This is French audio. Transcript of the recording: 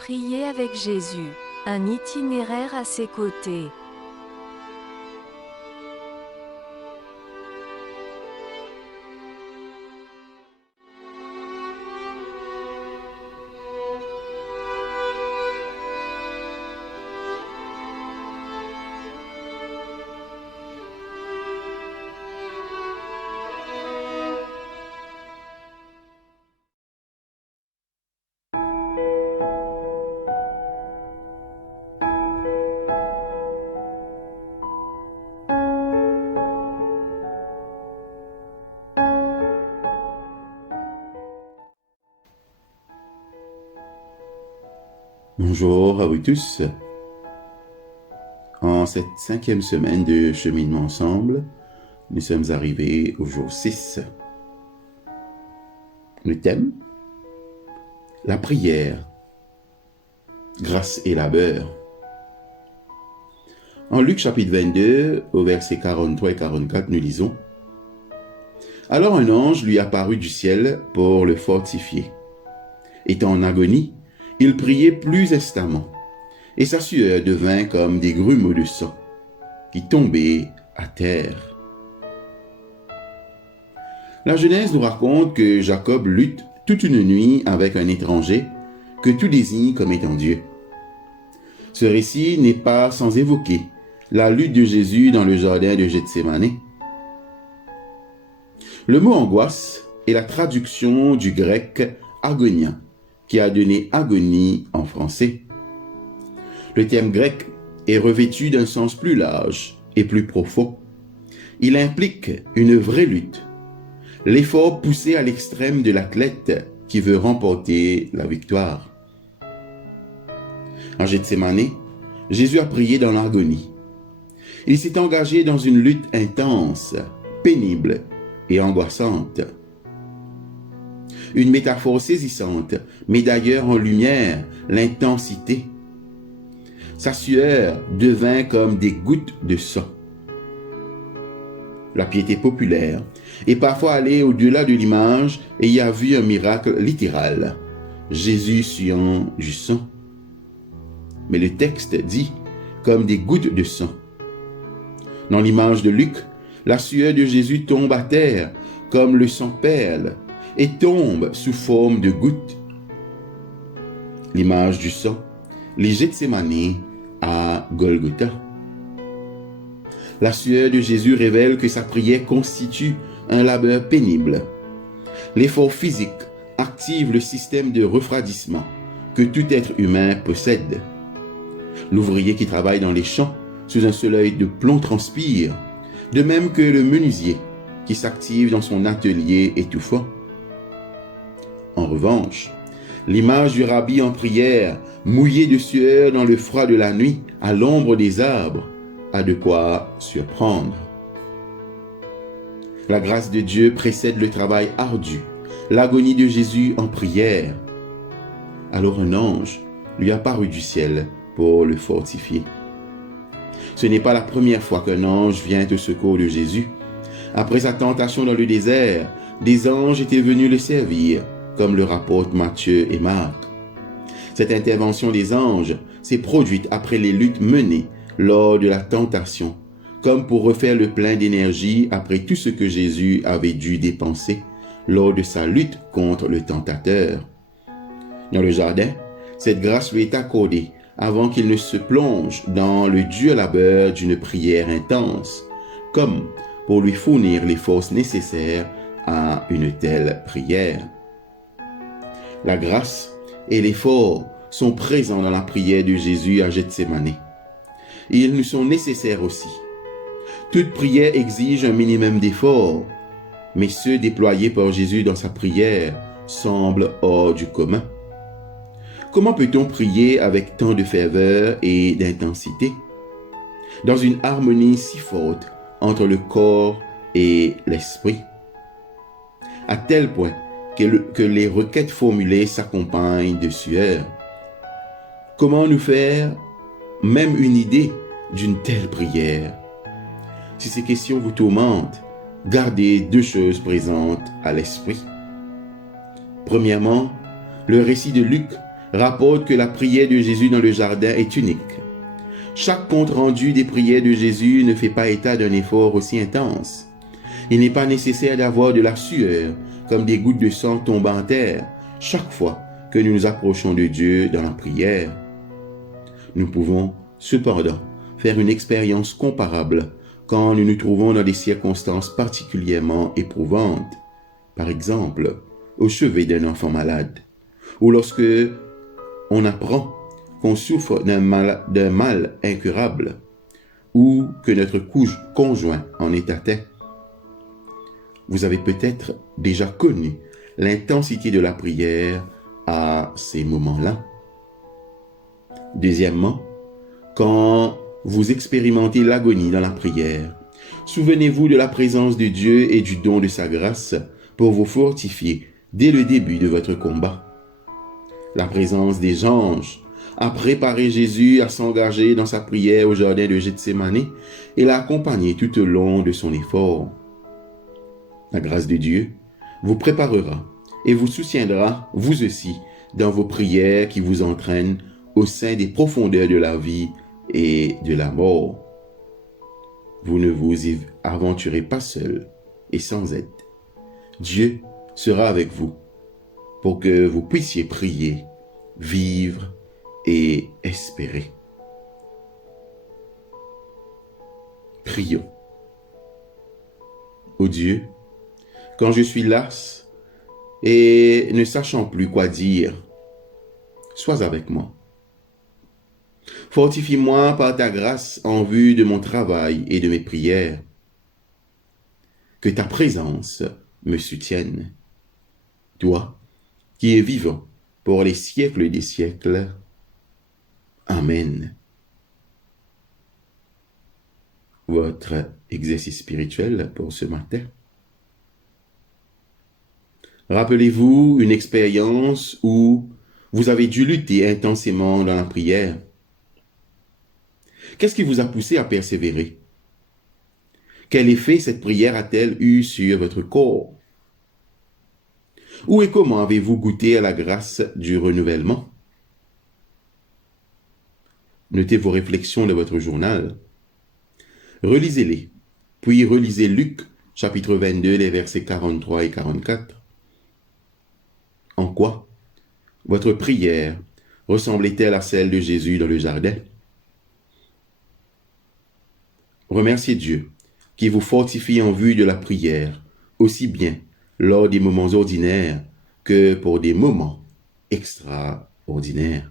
Prier avec Jésus, un itinéraire à ses côtés. Bonjour à vous tous. En cette 5e semaine de cheminement ensemble, nous sommes arrivés au jour 6. Le thème, la prière, grâce et labeur. En Luc chapitre 22, au verset 43 et 44, nous lisons: Alors un ange lui apparut du ciel pour le fortifier. Étant en agonie, il priait plus instamment, et sa sueur devint comme des grumeaux de sang qui tombaient à terre. La Genèse nous raconte que Jacob lutte toute une nuit avec un étranger que tout désigne comme étant Dieu. Ce récit n'est pas sans évoquer la lutte de Jésus dans le jardin de Gethsémani. Le mot angoisse est la traduction du grec agonia, qui a donné agonie en français. Le terme grec est revêtu d'un sens plus large et plus profond. Il implique une vraie lutte, l'effort poussé à l'extrême de l'athlète qui veut remporter la victoire. En Gethsémani, Jésus a prié dans l'agonie. Il s'est engagé dans une lutte intense, pénible et angoissante. Une métaphore saisissante met d'ailleurs en lumière l'intensité. Sa sueur devint comme des gouttes de sang. La piété populaire est parfois allée au-delà de l'image et y a vu un miracle littéral, Jésus suant du sang. Mais le texte dit comme des gouttes de sang. Dans l'image de Luc, la sueur de Jésus tombe à terre comme le sang perle et tombe sous forme de gouttes. L'image du sang, les Gethsémani à Golgotha. La sueur de Jésus révèle que sa prière constitue un labeur pénible. L'effort physique active le système de refroidissement que tout être humain possède. L'ouvrier qui travaille dans les champs sous un soleil de plomb transpire, de même que le menuisier qui s'active dans son atelier étouffant. En revanche, l'image du rabbi en prière, mouillé de sueur dans le froid de la nuit, à l'ombre des arbres, a de quoi surprendre. La grâce de Dieu précède le travail ardu, l'agonie de Jésus en prière. Alors un ange lui apparut du ciel pour le fortifier. Ce n'est pas la première fois qu'un ange vient au secours de Jésus. Après sa tentation dans le désert, des anges étaient venus le servir, comme le rapportent Matthieu et Marc. Cette intervention des anges s'est produite après les luttes menées lors de la tentation, comme pour refaire le plein d'énergie après tout ce que Jésus avait dû dépenser lors de sa lutte contre le tentateur. Dans le jardin, cette grâce lui est accordée avant qu'il ne se plonge dans le dur labeur d'une prière intense, comme pour lui fournir les forces nécessaires à une telle prière. La grâce et l'effort sont présents dans la prière de Jésus à Gethsémani. Et ils nous sont nécessaires aussi. Toute prière exige un minimum d'effort, mais ceux déployés par Jésus dans sa prière semblent hors du commun. Comment peut-on prier avec tant de ferveur et d'intensité, dans une harmonie si forte entre le corps et l'esprit, à tel point que les requêtes formulées s'accompagnent de sueur? Comment nous faire même une idée d'une telle prière? Si ces questions vous tourmentent, gardez deux choses présentes à l'esprit. Premièrement, le récit de Luc rapporte que la prière de Jésus dans le jardin est unique. Chaque compte-rendu des prières de Jésus ne fait pas état d'un effort aussi intense. Il n'est pas nécessaire d'avoir de la sueur, comme des gouttes de sang tombant en terre, chaque fois que nous nous approchons de Dieu dans la prière. Nous pouvons, cependant, faire une expérience comparable quand nous nous trouvons dans des circonstances particulièrement éprouvantes. Par exemple, au chevet d'un enfant malade, ou lorsque on apprend qu'on souffre d'un mal incurable, ou que notre conjoint en est atteint. Vous avez peut-être déjà connu l'intensité de la prière à ces moments-là. Deuxièmement, quand vous expérimentez l'agonie dans la prière, souvenez-vous de la présence de Dieu et du don de sa grâce pour vous fortifier dès le début de votre combat. La présence des anges a préparé Jésus à s'engager dans sa prière au jardin de Gethsémani et l'a accompagné tout au long de son effort. La grâce de Dieu vous préparera et vous soutiendra, vous aussi, dans vos prières qui vous entraînent au sein des profondeurs de la vie et de la mort. Vous ne vous y aventurez pas seul et sans aide. Dieu sera avec vous pour que vous puissiez prier, vivre et espérer. Prions. Ô Dieu, quand je suis las et ne sachant plus quoi dire, sois avec moi. Fortifie-moi par ta grâce en vue de mon travail et de mes prières. Que ta présence me soutienne. Toi, qui es vivant pour les siècles des siècles. Amen. Votre exercice spirituel pour ce matin. Rappelez-vous une expérience où vous avez dû lutter intensément dans la prière. Qu'est-ce qui vous a poussé à persévérer? Quel effet cette prière a-t-elle eu sur votre corps? Où et comment avez-vous goûté à la grâce du renouvellement? Notez vos réflexions de votre journal. Relisez-les, puis relisez Luc, chapitre 22, les versets 43 et 44. En quoi votre prière ressemblait-elle à celle de Jésus dans le jardin? Remerciez Dieu qui vous fortifie en vue de la prière, aussi bien lors des moments ordinaires que pour des moments extraordinaires.